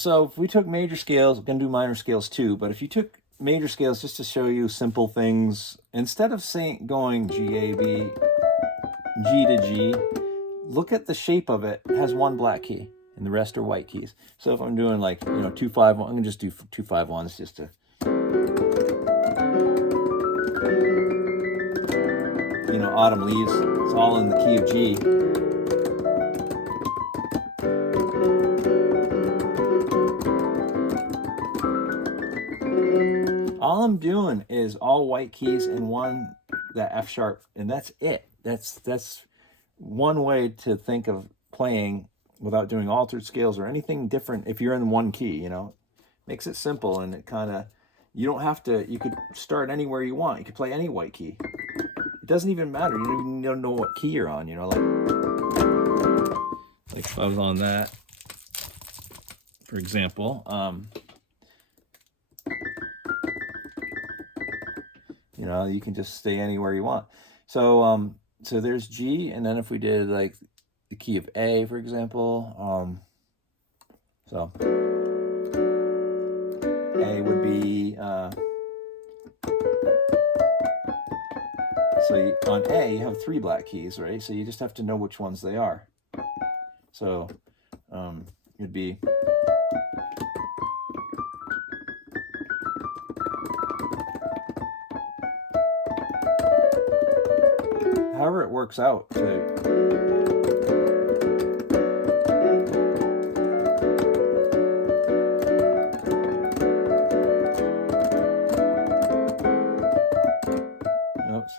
So if we took major scales, we're going to do minor scales too, but if you took major scales just to show you simple things, instead of saying going G, A, B, G to G, look at the shape of it. It has one black key and the rest are white keys. So if I'm doing like, 2, 5, 1, I'm going to just do 2, 5, 1s just to, autumn leaves. It's all in the key of G. All I'm doing is all white keys and that F sharp, and that's it. That's one way to think of playing without doing altered scales or anything different. If you're in one key, makes it simple, and it kind of, you don't have to, you could start anywhere you want. You could play any white key. It doesn't even matter. You don't even know what key you're on, like if I was on that, for example, you can just stay anywhere you want. So so there's G, and then if we did like the key of A, for example, so A would be, so on A, you have 3 black keys, right? So you just have to know which ones they are. So it'd be, however it works out oops.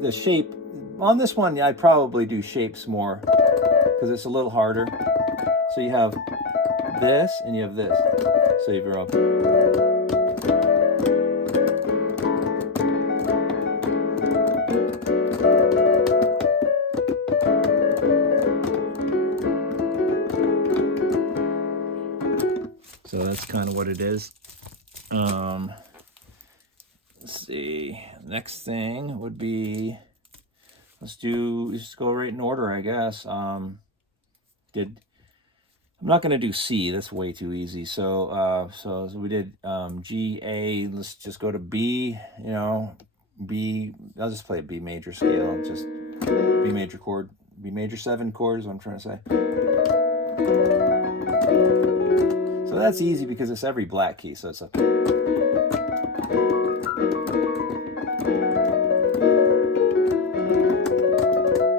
The shape on this one, I'd probably do shapes more because it's a little harder. So you have this and you have this. So you draw. So that's kind of what it is. Let's see. Next thing would be, let's just go right in order, I guess. I'm not going to do C. That's way too easy. So we did G, A. Let's just go to B. B. I'll just play a B major scale. Just B major chord. B major 7 chord is what I'm trying to say. So that's easy because it's every black key. So it's a.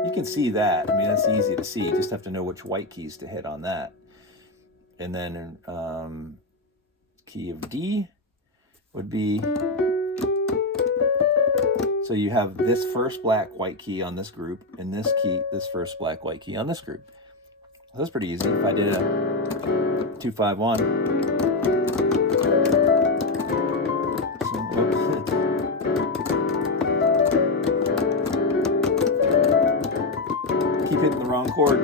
You can see that. I mean, that's easy to see. You just have to know which white keys to hit on that. And then key of D would be, so you have this first black white key on this group, and this first black white key on this group. So that's pretty easy. If I did a 2, 5, 1. Keep hitting the wrong chord.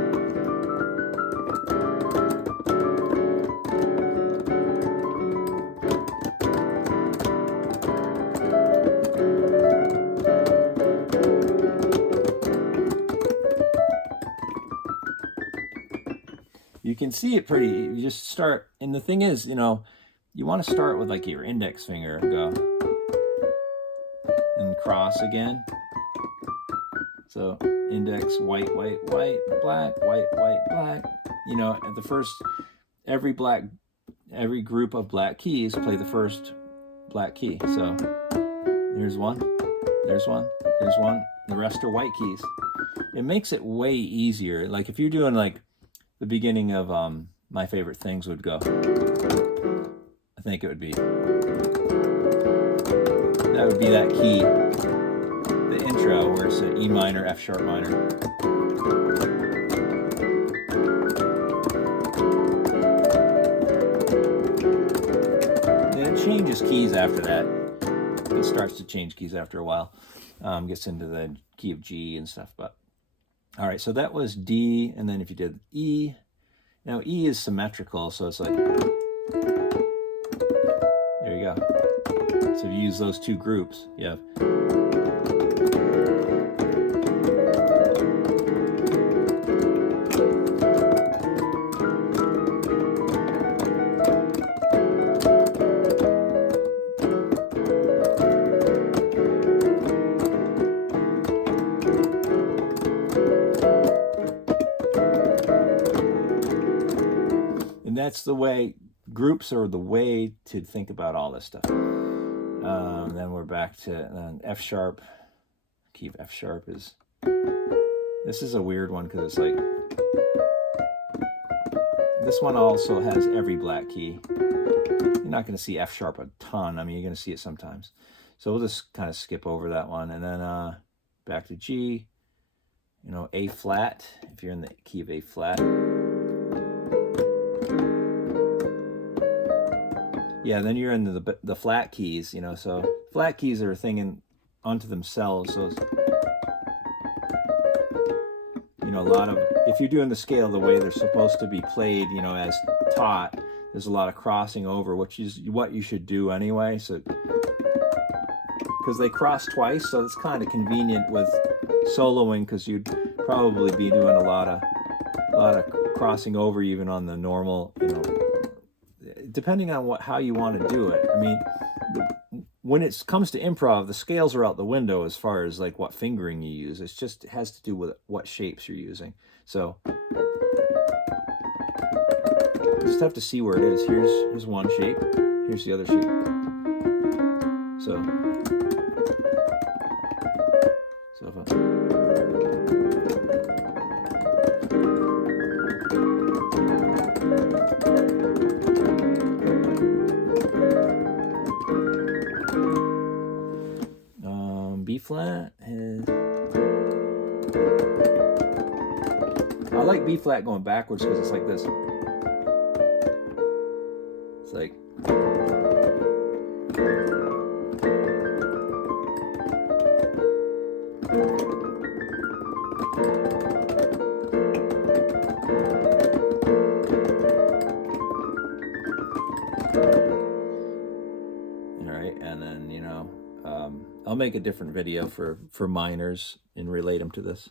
You can see it pretty, you just start, and the thing is, you want to start with like your index finger and go, and cross again. So index, white, white, white, black, white, white, black. At the first, every group of black keys play the first black key. So here's one, there's one, there's one. The rest are white keys. It makes it way easier. Like if you're doing like the beginning of My Favorite Things would go, I think it would be, that would be that key, the intro where it's an E minor, F sharp minor. changes keys after that. It starts to change keys after a while. Gets into the key of G and stuff. But all right, so that was D, and then if you did E, now E is symmetrical, so it's like, there you go. So if you use those two groups, you have that's the way, groups are the way to think about all this stuff. Then we're back to F sharp. Key of F sharp is, this is a weird one because it's like, this one also has every black key. You're not going to see F sharp a ton. I mean, you're going to see it sometimes. So we'll just kind of skip over that one. And then back to G, you know, A flat, if you're in the key of A flat. Yeah, then you're in the flat keys, you know, so flat keys are a thing in unto themselves. So, you know, a lot of, if you're doing the scale the way they're supposed to be played, you know, as taught, there's a lot of crossing over, which is what you should do anyway. So, because they cross twice, so it's kind of convenient with soloing, because you'd probably be doing a lot of crossing over even on the normal, you know, depending on how you want to do it. I mean, when it comes to improv, the scales are out the window as far as like what fingering you use. It has to do with what shapes you're using. So you just have to see where it is. Here's one shape. Here's the other shape. So if B flat is, I like B flat going backwards because it's like this. It's like, all right, and then, you know, I'll make a different video for minors and relate them to this.